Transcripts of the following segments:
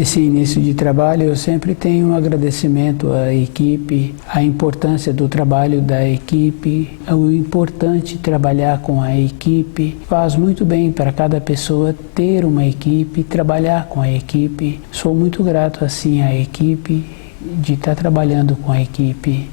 Nesse início de trabalho, eu sempre tenho um agradecimento à equipe, a importância do trabalho da equipe, o importante trabalhar com a equipe. Faz muito bem para cada pessoa ter uma equipe, trabalhar com a equipe. Sou muito grato assim à equipe, de estar trabalhando com a equipe.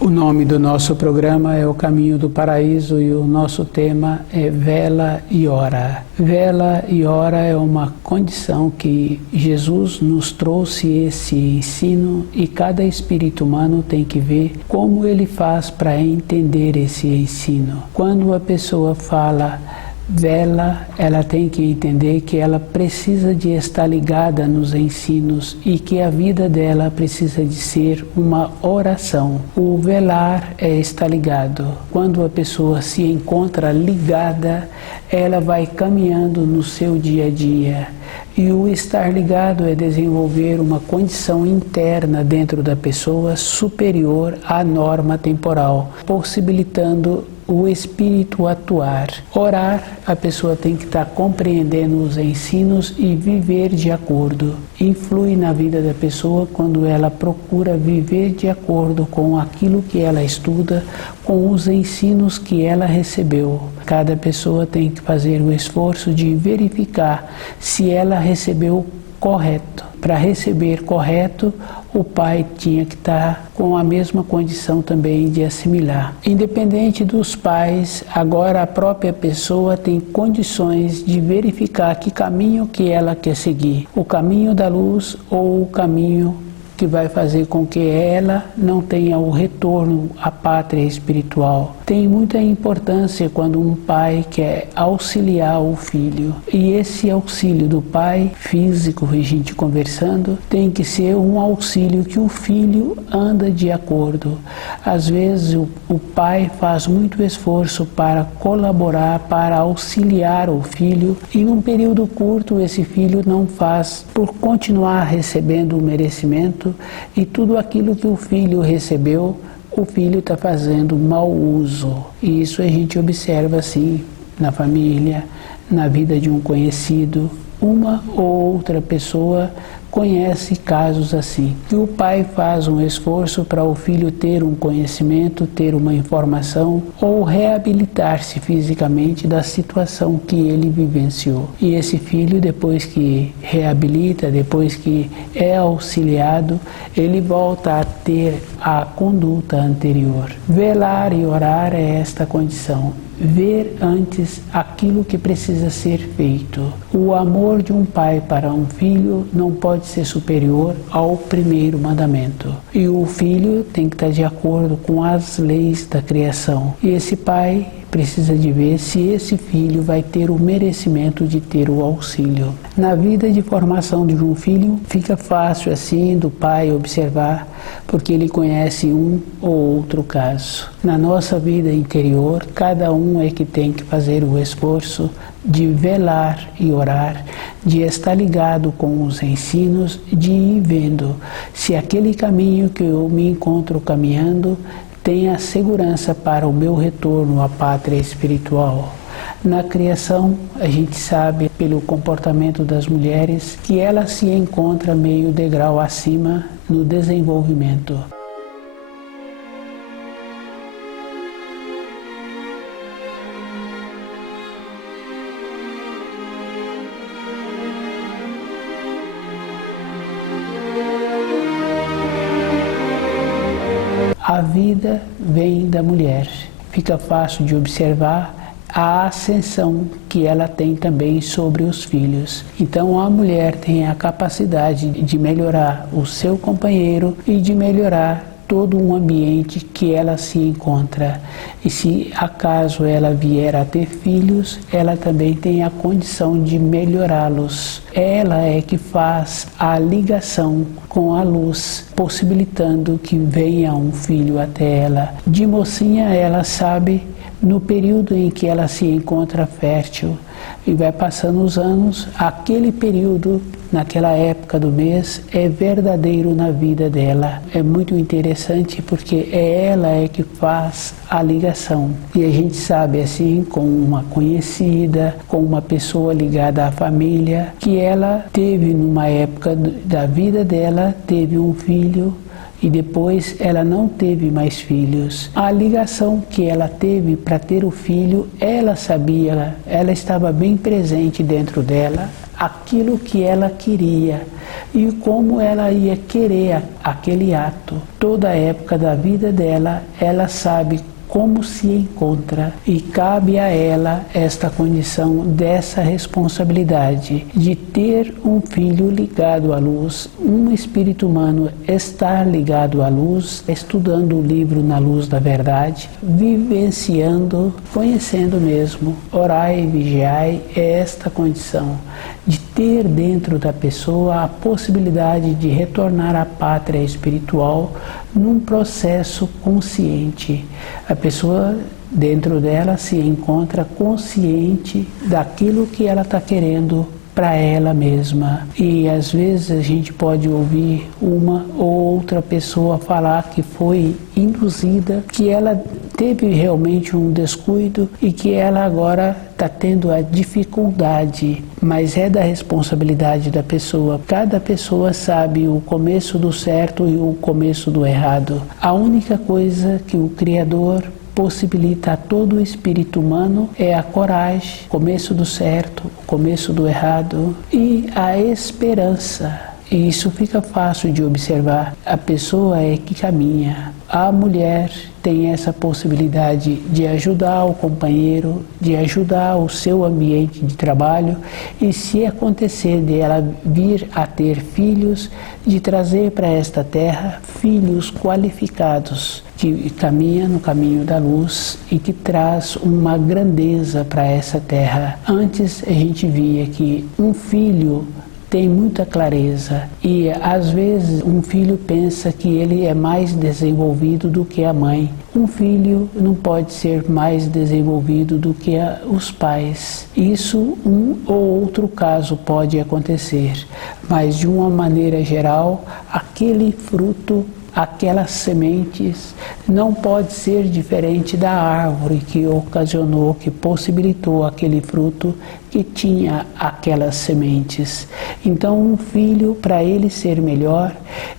O nome do nosso programa é O Caminho do Paraíso e o nosso tema é Vela e Ora. Vela e Ora é uma condição que Jesus nos trouxe esse ensino e cada espírito humano tem que ver como ele faz para entender esse ensino. Quando a pessoa fala vela, ela tem que entender que ela precisa de estar ligada nos ensinos e que a vida dela precisa de ser uma oração. O velar é estar ligado. Quando a pessoa se encontra ligada, ela vai caminhando no seu dia a dia. E o estar ligado é desenvolver uma condição interna dentro da pessoa superior à norma temporal, possibilitando o espírito atuar. Orar, a pessoa tem que estar compreendendo os ensinos e viver de acordo. Influi na vida da pessoa quando ela procura viver de acordo com aquilo que ela estuda, com os ensinos que ela recebeu. Cada pessoa tem que fazer o esforço de verificar se ela recebeu correto. Para receber correto, o pai tinha que estar com a mesma condição também de assimilar. Independente dos pais, agora a própria pessoa tem condições de verificar que caminho que ela quer seguir. O caminho da luz ou o caminho que vai fazer com que ela não tenha o retorno à pátria espiritual. Tem muita importância quando um pai quer auxiliar o filho. E esse auxílio do pai, físico, a gente conversando, tem que ser um auxílio que o filho anda de acordo. Às vezes o pai faz muito esforço para colaborar, para auxiliar o filho, e num período curto esse filho não faz por continuar recebendo o merecimento, e tudo aquilo que o filho recebeu, o filho está fazendo mau uso. E isso a gente observa assim na família, na vida de um conhecido. Uma ou outra pessoa conhece casos assim. E o pai faz um esforço para o filho ter um conhecimento, ter uma informação ou reabilitar-se fisicamente da situação que ele vivenciou. E esse filho, depois que reabilita, depois que é auxiliado, ele volta a ter a conduta anterior. Velar e orar é esta condição. Ver antes aquilo que precisa ser feito. O amor de um pai para um filho não pode ser superior ao primeiro mandamento. E o filho tem que estar de acordo com as leis da criação. E esse pai precisa de ver se esse filho vai ter o merecimento de ter o auxílio. Na vida de formação de um filho, fica fácil assim do pai observar, porque ele conhece um ou outro caso. Na nossa vida interior, cada um é que tem que fazer o esforço de velar e orar, de estar ligado com os ensinos, de ir vendo se aquele caminho que eu me encontro caminhando tem a segurança para o meu retorno à pátria espiritual. Na criação, a gente sabe pelo comportamento das mulheres que ela se encontra meio degrau acima no desenvolvimento. A vida vem da mulher. Fica fácil de observar a ascensão que ela tem também sobre os filhos. Então a mulher tem a capacidade de melhorar o seu companheiro e de melhorar todo um ambiente que ela se encontra. E se acaso ela vier a ter filhos, ela também tem a condição de melhorá-los. Ela é que faz a ligação com a luz, possibilitando que venha um filho até ela. De mocinha ela sabe, no período em que ela se encontra fértil, E vai passando os anos, aquele período, naquela época do mês, é verdadeiro na vida dela. É muito interessante porque ela que faz a ligação. E a gente sabe assim, com uma conhecida, com uma pessoa ligada à família, que ela teve numa época da vida dela, teve um filho, e depois ela não teve mais filhos. A ligação que ela teve para ter o filho, ela sabia, ela estava bem presente dentro dela, aquilo que ela queria e como ela ia querer aquele ato. Toda a época da vida dela, ela sabe como se encontra e cabe a ela esta condição dessa responsabilidade de ter um filho ligado à luz, um espírito humano estar ligado à luz, estudando o livro na luz da verdade, vivenciando, conhecendo mesmo, orai e vigiai, é esta condição de ter dentro da pessoa a possibilidade de retornar à pátria espiritual num processo consciente. A pessoa dentro dela se encontra consciente daquilo que ela está querendo para ela mesma. E às vezes a gente pode ouvir uma ou outra pessoa falar que foi induzida, que ela teve realmente um descuido e que ela agora está tendo a dificuldade, mas é da responsabilidade da pessoa. Cada pessoa sabe o começo do certo e o começo do errado. A única coisa que o Criador possibilita a todo o espírito humano é a coragem, o começo do certo, o começo do errado e a esperança. E isso fica fácil de observar. A pessoa é que caminha. A mulher tem essa possibilidade de ajudar o companheiro, de ajudar o seu ambiente de trabalho e, se acontecer de ela vir a ter filhos, de trazer para esta terra filhos qualificados, que caminha no caminho da luz e que traz uma grandeza para essa terra. Antes a gente via que um filho tem muita clareza e às vezes um filho pensa que ele é mais desenvolvido do que a mãe. Um filho não pode ser mais desenvolvido do que os pais. Isso, um ou outro caso pode acontecer, mas de uma maneira geral, aquele fruto, aquelas sementes, não pode ser diferente da árvore que ocasionou, que possibilitou aquele fruto que tinha aquelas sementes. Então, um filho, para ele ser melhor,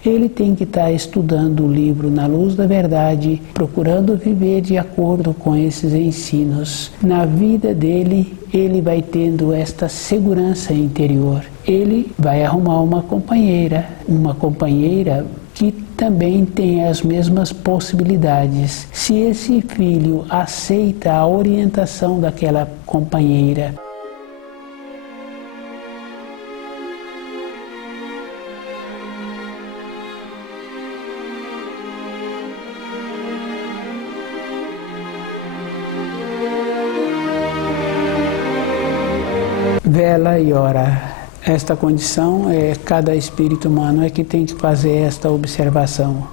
ele tem que estar estudando o livro na luz da verdade, procurando viver de acordo com esses ensinos. Na vida dele, ele vai tendo esta segurança interior. Ele vai arrumar uma companheira que também tem as mesmas possibilidades. Se esse filho aceita a orientação daquela companheira, vela e ora. Esta condição cada espírito humano é que tem que fazer esta observação.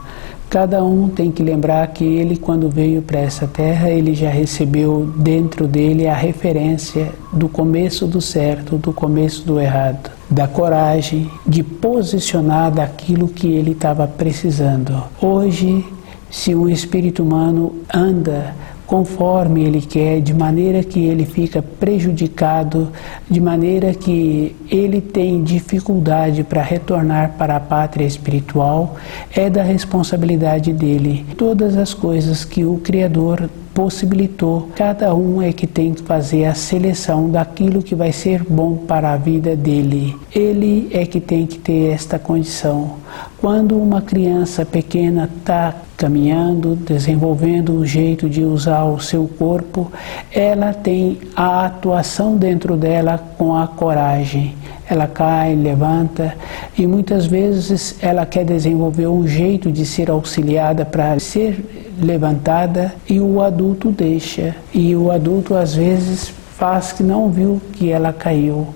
Cada um tem que lembrar que ele, quando veio para essa terra, ele já recebeu dentro dele a referência do começo do certo, do começo do errado, da coragem de posicionar daquilo que ele estava precisando. Hoje, se um espírito humano anda conforme ele quer, de maneira que ele fica prejudicado, de maneira que ele tem dificuldade para retornar para a pátria espiritual, é da responsabilidade dele. Todas as coisas que o Criador possibilitou, cada um é que tem que fazer a seleção daquilo que vai ser bom para a vida dele. Ele é que tem que ter esta condição. Quando uma criança pequena está caminhando, desenvolvendo um jeito de usar o seu corpo, ela tem a atuação dentro dela com a coragem. Ela cai, levanta e muitas vezes ela quer desenvolver um jeito de ser auxiliada para ser levantada e o adulto deixa. E o adulto às vezes faz que não viu que ela caiu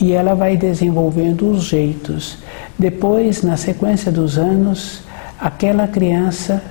e ela vai desenvolvendo os jeitos. Depois, na sequência dos anos, aquela criança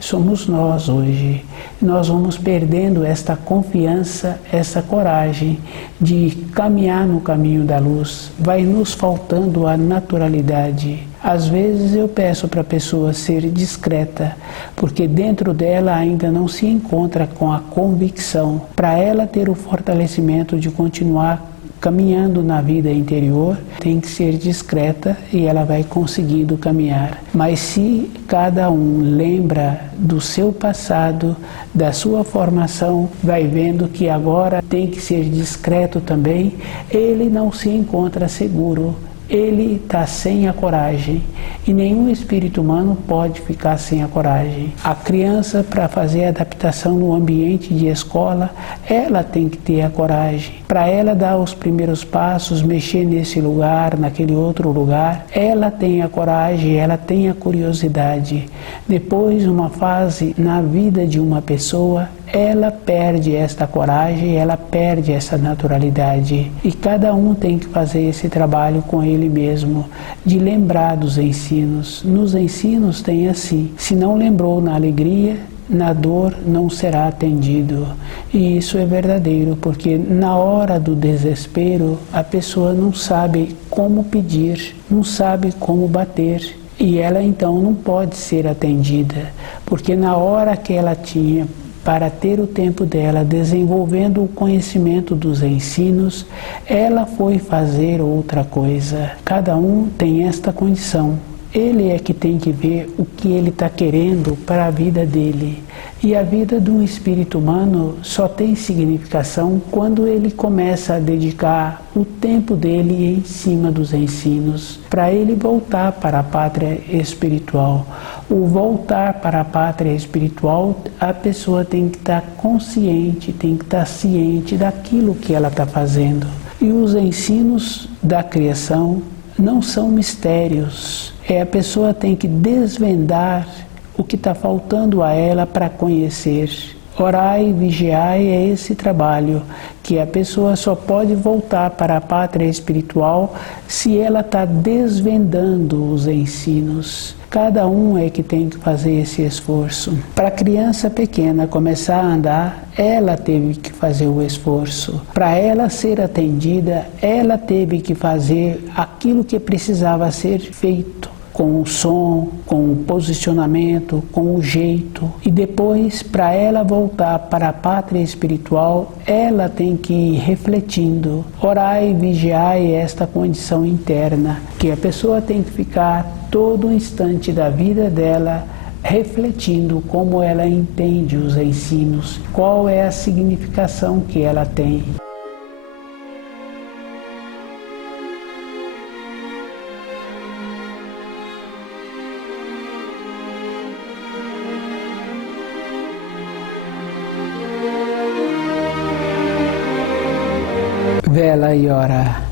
somos nós hoje. Nós vamos perdendo esta confiança, essa coragem de caminhar no caminho da luz. Vai nos faltando a naturalidade. Às vezes eu peço para a pessoa ser discreta, porque dentro dela ainda não se encontra com a convicção. Para ela ter o fortalecimento de continuar caminhando na vida interior, tem que ser discreta e ela vai conseguindo caminhar. Mas se cada um lembra do seu passado, da sua formação, vai vendo que agora tem que ser discreto também, ele não se encontra seguro. Ele está sem a coragem e nenhum espírito humano pode ficar sem a coragem. A criança, para fazer a adaptação no ambiente de escola, ela tem que ter a coragem. Para ela dar os primeiros passos, mexer nesse lugar, naquele outro lugar, ela tem a coragem, ela tem a curiosidade. Depois, uma fase na vida de uma pessoa, ela perde esta coragem, ela perde essa naturalidade. E cada um tem que fazer esse trabalho com ele mesmo, de lembrar dos ensinos. Nos ensinos tem assim: se não lembrou na alegria, na dor não será atendido. E isso é verdadeiro, porque na hora do desespero, a pessoa não sabe como pedir, não sabe como bater. E ela então não pode ser atendida, porque na hora que ela tinha para ter o tempo dela desenvolvendo o conhecimento dos ensinos, ela foi fazer outra coisa. Cada um tem esta condição. Ele é que tem que ver o que ele está querendo para a vida dele. E a vida de um espírito humano só tem significação quando ele começa a dedicar o tempo dele em cima dos ensinos, para ele voltar para a pátria espiritual. O voltar para a pátria espiritual, a pessoa tem que estar consciente, tem que estar ciente daquilo que ela está fazendo. E os ensinos da criação não são mistérios. A pessoa tem que desvendar o que está faltando a ela para conhecer. Orai e vigiai é esse trabalho, que a pessoa só pode voltar para a pátria espiritual se ela está desvendando os ensinos. Cada um é que tem que fazer esse esforço. Para a criança pequena começar a andar, ela teve que fazer o esforço. Para ela ser atendida, ela teve que fazer aquilo que precisava ser feito, com o som, com o posicionamento, com o jeito. E depois, para ela voltar para a pátria espiritual, ela tem que ir refletindo. Orai e vigiai esta condição interna, que a pessoa tem que ficar todo instante da vida dela refletindo como ela entende os ensinos, qual é a significação que ela tem. Vela e ora.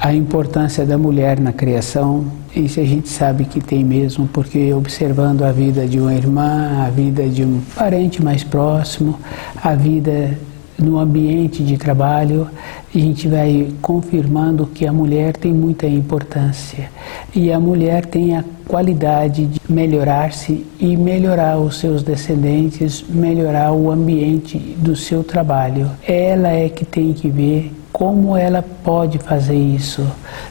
A importância da mulher na criação, isso a gente sabe que tem mesmo, porque observando a vida de uma irmã, a vida de um parente mais próximo, a vida no ambiente de trabalho, a gente vai confirmando que a mulher tem muita importância. E a mulher tem a qualidade de melhorar-se e melhorar os seus descendentes, melhorar o ambiente do seu trabalho. Ela é que tem que ver como ela pode fazer isso.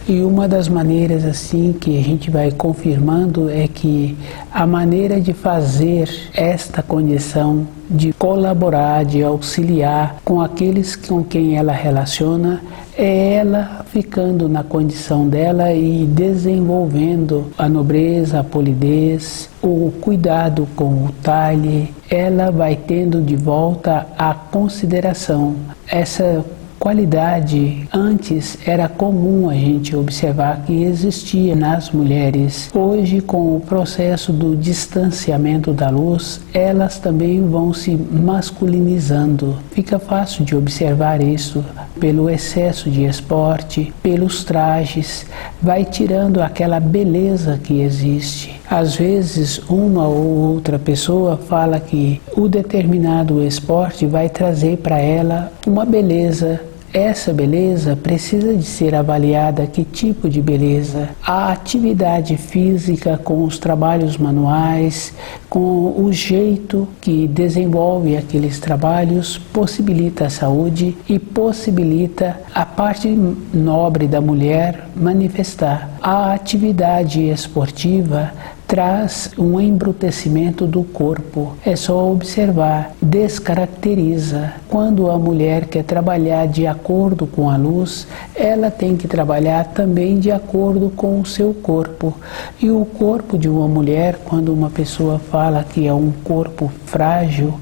E uma das maneiras assim que a gente vai confirmando é que a maneira de fazer esta condição, de colaborar, de auxiliar com aqueles com quem ela relaciona, é ela ficando na condição dela e desenvolvendo a nobreza, a polidez, o cuidado com o talhe. Ela vai tendo de volta a consideração. Essa qualidade antes era comum a gente observar que existia nas mulheres. Hoje, com o processo do distanciamento da luz, elas também vão se masculinizando. Fica fácil de observar isso pelo excesso de esporte, pelos trajes, vai tirando aquela beleza que existe. Às vezes, uma ou outra pessoa fala que o determinado esporte vai trazer para ela uma beleza essa beleza precisa de ser avaliada. Que tipo de beleza? A atividade física com os trabalhos manuais, com o jeito que desenvolve aqueles trabalhos, possibilita a saúde e possibilita a parte nobre da mulher manifestar. A atividade esportiva traz um embrutecimento do corpo. É só observar, descaracteriza. Quando a mulher quer trabalhar de acordo com a luz, ela tem que trabalhar também de acordo com o seu corpo. E o corpo de uma mulher, quando uma pessoa fala que é um corpo frágil,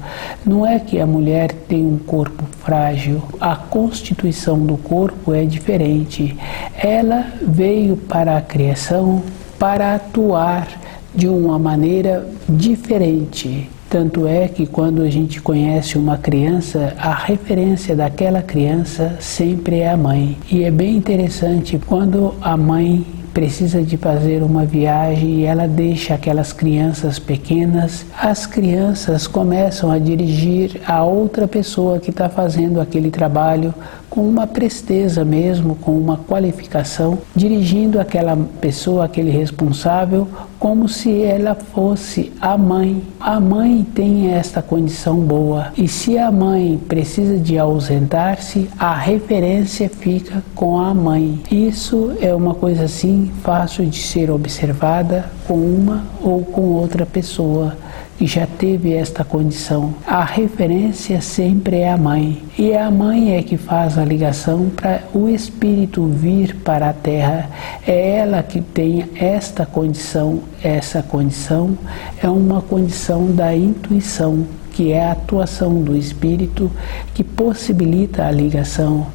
não é que a mulher tem um corpo frágil. A constituição do corpo é diferente. Ela veio para a criação para atuar de uma maneira diferente. Tanto é que quando a gente conhece uma criança, a referência daquela criança sempre é a mãe. E é bem interessante quando a mãe precisa de fazer uma viagem e ela deixa aquelas crianças pequenas, as crianças começam a dirigir a outra pessoa que está fazendo aquele trabalho com uma presteza mesmo, com uma qualificação, dirigindo aquela pessoa, aquele responsável, como se ela fosse a mãe. A mãe tem esta condição boa e se a mãe precisa de ausentar-se, a referência fica com a mãe. Isso é uma coisa assim fácil de ser observada com uma ou com outra pessoa que já teve esta condição. A referência sempre é a mãe. E a mãe é que faz a ligação para o espírito vir para a Terra. É ela que tem esta condição. Essa condição é uma condição da intuição, que é a atuação do espírito que possibilita a ligação.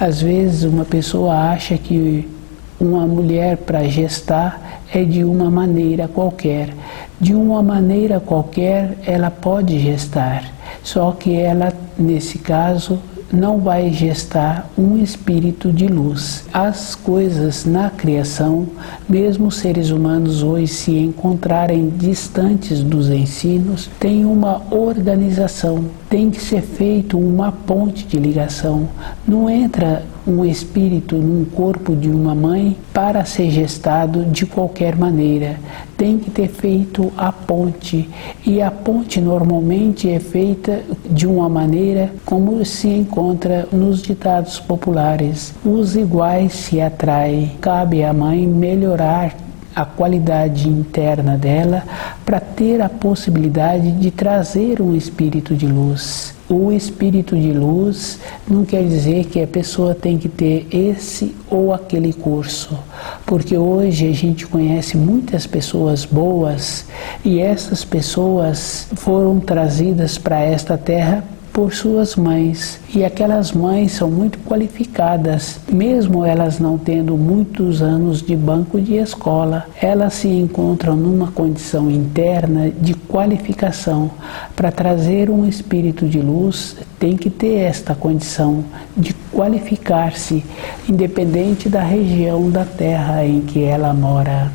Às vezes uma pessoa acha que uma mulher para gestar é de uma maneira qualquer. De uma maneira qualquer ela pode gestar, só que ela, nesse caso, não vai gestar um espírito de luz. As coisas na criação, mesmo os seres humanos hoje se encontrarem distantes dos ensinos, tem uma organização, tem que ser feito uma ponte de ligação. Não entra um espírito num corpo de uma mãe para ser gestado de qualquer maneira. Tem que ter feito a ponte, e a ponte normalmente é feita de uma maneira como se encontra nos ditados populares: os iguais se atraem. Cabe à mãe melhorar a qualidade interna dela para ter a possibilidade de trazer um espírito de luz. O espírito de luz não quer dizer que a pessoa tem que ter esse ou aquele curso, porque hoje a gente conhece muitas pessoas boas e essas pessoas foram trazidas para esta terra por suas mães, e aquelas mães são muito qualificadas, mesmo elas não tendo muitos anos de banco de escola, elas se encontram numa condição interna de qualificação. Para trazer um espírito de luz, tem que ter esta condição de qualificar-se, independente da região da terra em que ela mora.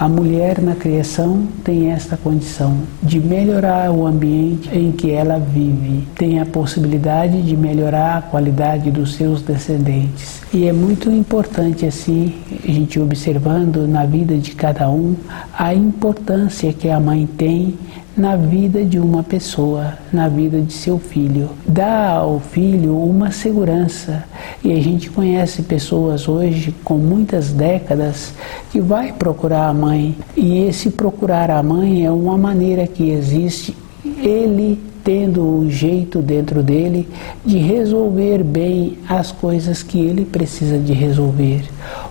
A mulher na criação tem esta condição de melhorar o ambiente em que ela vive, tem a possibilidade de melhorar a qualidade dos seus descendentes. E é muito importante assim, a gente observando na vida de cada um, a importância que a mãe tem na vida de uma pessoa, na vida de seu filho. Dá ao filho uma segurança. E a gente conhece pessoas hoje com muitas décadas que vai procurar a mãe. E esse procurar a mãe é uma maneira que existe, ele tendo o jeito dentro dele de resolver bem as coisas que ele precisa de resolver.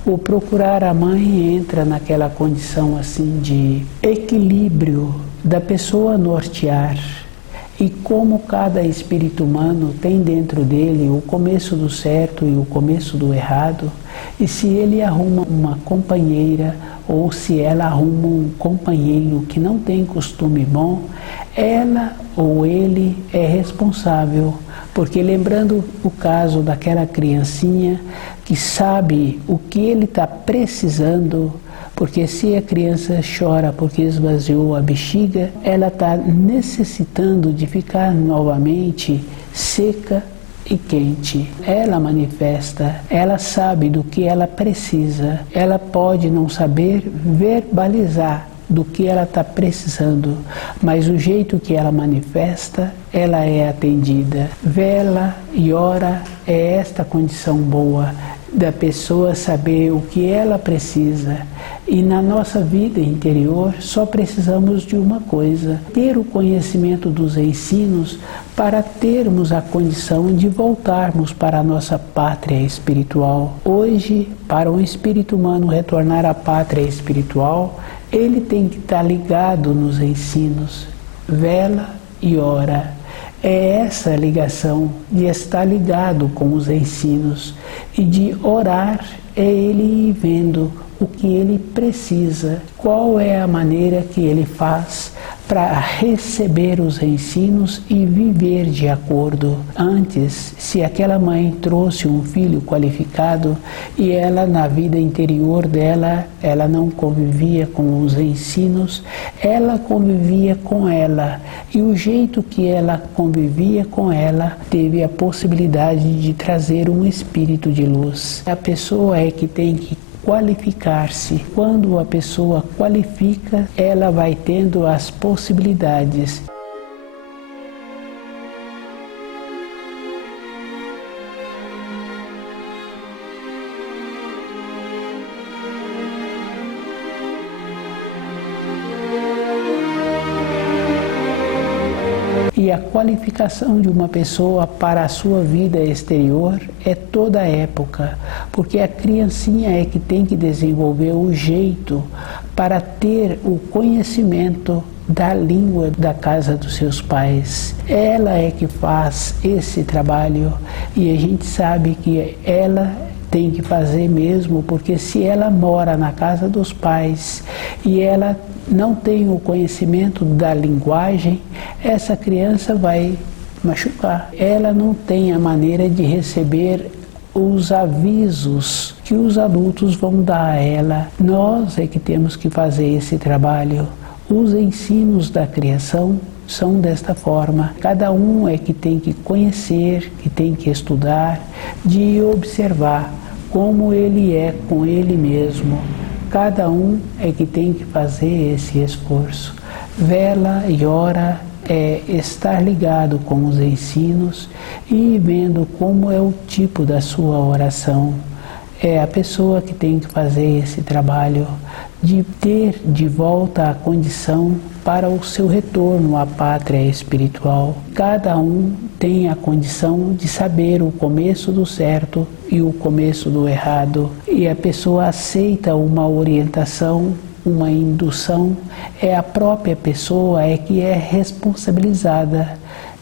O procurar a mãe entra naquela condição assim de equilíbrio da pessoa nortear. E como cada espírito humano tem dentro dele o começo do certo e o começo do errado, e se ele arruma uma companheira ou se ela arruma um companheiro que não tem costume bom, ela ou ele é responsável, porque lembrando o caso daquela criancinha que sabe o que ele está precisando, porque se a criança chora porque esvaziou a bexiga, ela está necessitando de ficar novamente seca e quente. Ela manifesta, ela sabe do que ela precisa, ela pode não saber verbalizar do que ela está precisando, mas o jeito que ela manifesta, ela é atendida. Vela e ora é esta condição boa da pessoa saber o que ela precisa. E na nossa vida interior só precisamos de uma coisa: ter o conhecimento dos ensinos para termos a condição de voltarmos para a nossa pátria espiritual. Hoje, para um espírito humano retornar à pátria espiritual, ele tem que estar ligado nos ensinos. Vela e ora. É essa ligação de estar ligado com os ensinos e de orar, é ele ir vendo o que ele precisa, qual é a maneira que ele faz para receber os ensinos e viver de acordo. Antes, se aquela mãe trouxe um filho qualificado e ela, na vida interior dela, ela não convivia com os ensinos, ela convivia com ela. E o jeito que ela convivia com ela teve a possibilidade de trazer um espírito de luz. A pessoa é que tem que qualificar-se. Quando a pessoa qualifica, ela vai tendo as possibilidades. E a qualificação de uma pessoa para a sua vida exterior é toda a época, porque a criancinha é que tem que desenvolver o jeito para ter o conhecimento da língua da casa dos seus pais. Ela é que faz esse trabalho e a gente sabe que ela tem que fazer mesmo, porque se ela mora na casa dos pais e ela não tem o conhecimento da linguagem, essa criança vai machucar. Ela não tem a maneira de receber os avisos que os adultos vão dar a ela. Nós é que temos que fazer esse trabalho. Os ensinos da criação são desta forma. Cada um é que tem que conhecer, que tem que estudar, de observar como ele é com ele mesmo. Cada um é que tem que fazer esse esforço. Vela e ora é estar ligado com os ensinos e vendo como é o tipo da sua oração. É a pessoa que tem que fazer esse trabalho de ter de volta a condição para o seu retorno à pátria espiritual. Cada um tem a condição de saber o começo do certo e o começo do errado. E a pessoa aceita uma orientação, uma indução, é a própria pessoa é que é responsabilizada.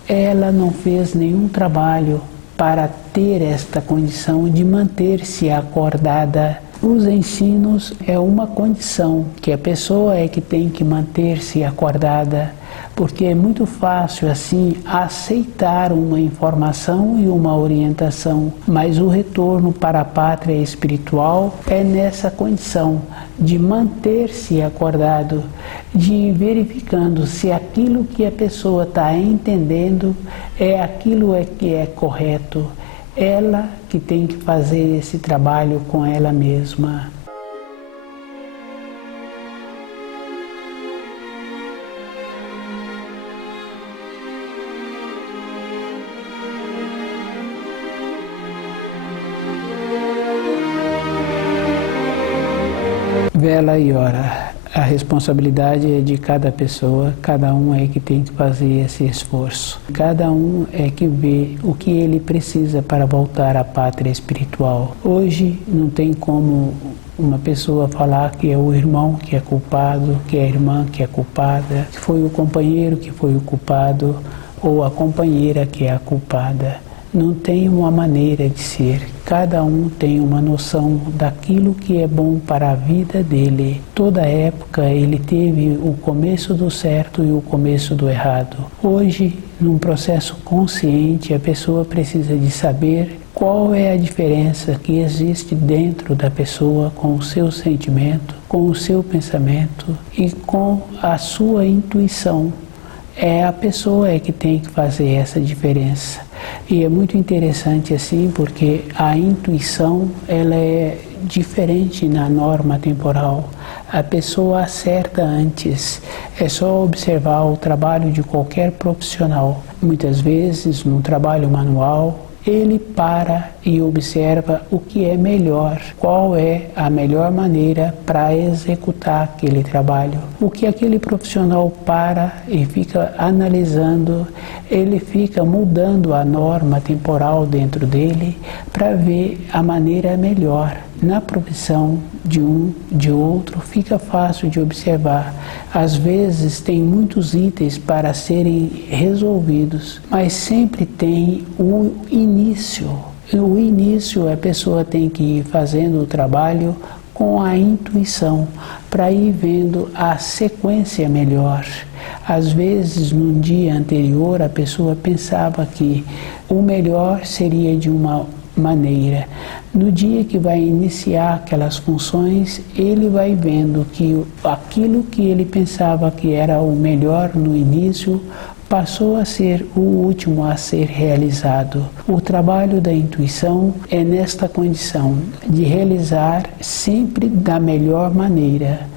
Ela não fez nenhum trabalho para ter esta condição de manter-se acordada. Os ensinos é uma condição que a pessoa é que tem que manter-se acordada, porque é muito fácil assim aceitar uma informação e uma orientação, mas o retorno para a pátria espiritual é nessa condição de manter-se acordado, de ir verificando se aquilo que a pessoa está entendendo é aquilo que é correto. Ela que tem que fazer esse trabalho com ela mesma. Vela e ora. A responsabilidade é de cada pessoa, cada um é que tem que fazer esse esforço. Cada um é que vê o que ele precisa para voltar à pátria espiritual. Hoje não tem como uma pessoa falar que é o irmão que é culpado, que é a irmã que é culpada, que foi o companheiro que foi o culpado ou a companheira que é a culpada. não tem uma maneira de ser. Cada um tem uma noção daquilo que é bom para a vida dele. Toda época ele teve o começo do certo e o começo do errado. Hoje, num processo consciente, a pessoa precisa de saber qual é a diferença que existe dentro da pessoa com o seu sentimento, com o seu pensamento e com a sua intuição. É a pessoa que tem que fazer essa diferença. E é muito interessante assim, porque a intuição ela é diferente na norma temporal. A pessoa acerta antes. É só observar o trabalho de qualquer profissional. Muitas vezes, num trabalho manual, ele para e observa o que é melhor, qual é a melhor maneira para executar aquele trabalho. O que aquele profissional para e fica analisando, ele fica mudando a norma temporal dentro dele para ver a maneira melhor. Na profissão de um, de outro, fica fácil de observar. Às vezes tem muitos itens para serem resolvidos, mas sempre tem o início. O início, a pessoa tem que ir fazendo o trabalho com a intuição, para ir vendo a sequência melhor. Às vezes, num dia anterior, a pessoa pensava que o melhor seria de uma maneira. No dia que vai iniciar aquelas funções, ele vai vendo que aquilo que ele pensava que era o melhor no início, passou a ser o último a ser realizado. O trabalho da intuição é nesta condição de realizar sempre da melhor maneira.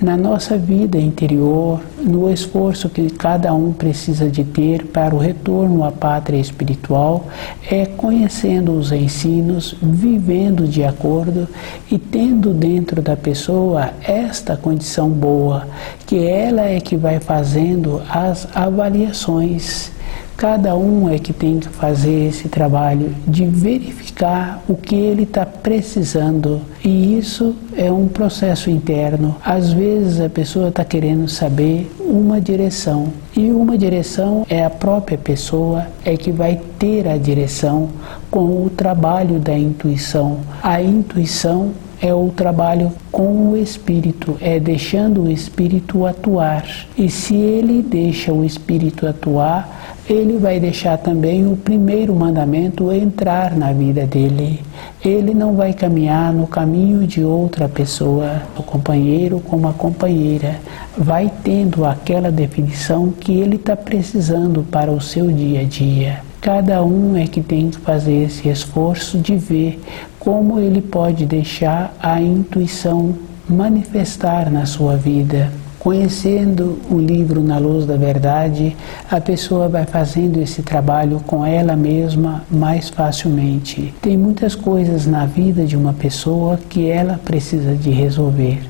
Na nossa vida interior, no esforço que cada um precisa de ter para o retorno à pátria espiritual, é conhecendo os ensinos, vivendo de acordo e tendo dentro da pessoa esta condição boa, que ela é que vai fazendo as avaliações. Cada um é que tem que fazer esse trabalho de verificar o que ele está precisando. E isso é um processo interno. Às vezes a pessoa está querendo saber uma direção. E uma direção é a própria pessoa, é que vai ter a direção com o trabalho da intuição. A intuição é o trabalho com o espírito, é deixando o espírito atuar. E se ele deixa o espírito atuar, ele vai deixar também o primeiro mandamento entrar na vida dele. Ele não vai caminhar no caminho de outra pessoa, o companheiro como a companheira. Vai tendo aquela definição que ele está precisando para o seu dia a dia. Cada um é que tem que fazer esse esforço de ver como ele pode deixar a intuição manifestar na sua vida. Conhecendo o livro Na Luz da Verdade, a pessoa vai fazendo esse trabalho com ela mesma mais facilmente. Tem muitas coisas na vida de uma pessoa que ela precisa de resolver.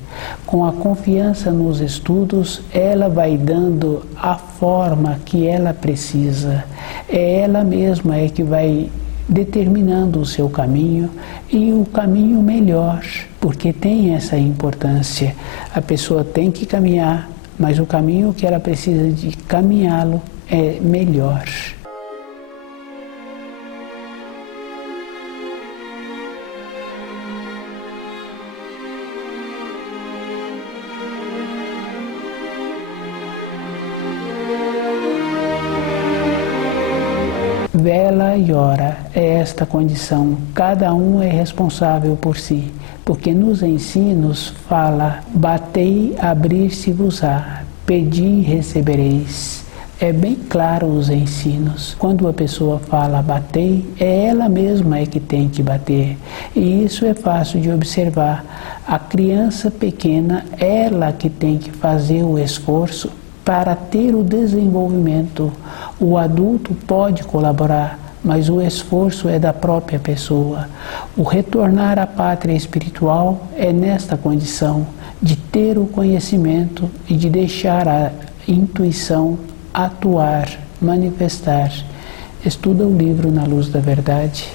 Com a confiança nos estudos, ela vai dando a forma que ela precisa. É ela mesma que vai determinando o seu caminho e o caminho melhor, porque tem essa importância. A pessoa tem que caminhar, mas o caminho que ela precisa de caminhá-lo é melhor. Vela e ora, é esta condição. Cada um é responsável por si, porque nos ensinos fala: batei, abrir-se-vos-á, pedi, recebereis. É bem claro os ensinos. Quando a pessoa fala batei, é ela mesma que tem que bater. E isso é fácil de observar. A criança pequena, ela que tem que fazer o esforço para ter o desenvolvimento. O adulto pode colaborar, mas o esforço é da própria pessoa. O retornar à pátria espiritual é nesta condição de ter o conhecimento e de deixar a intuição atuar, manifestar. Estuda o livro Na Luz da Verdade.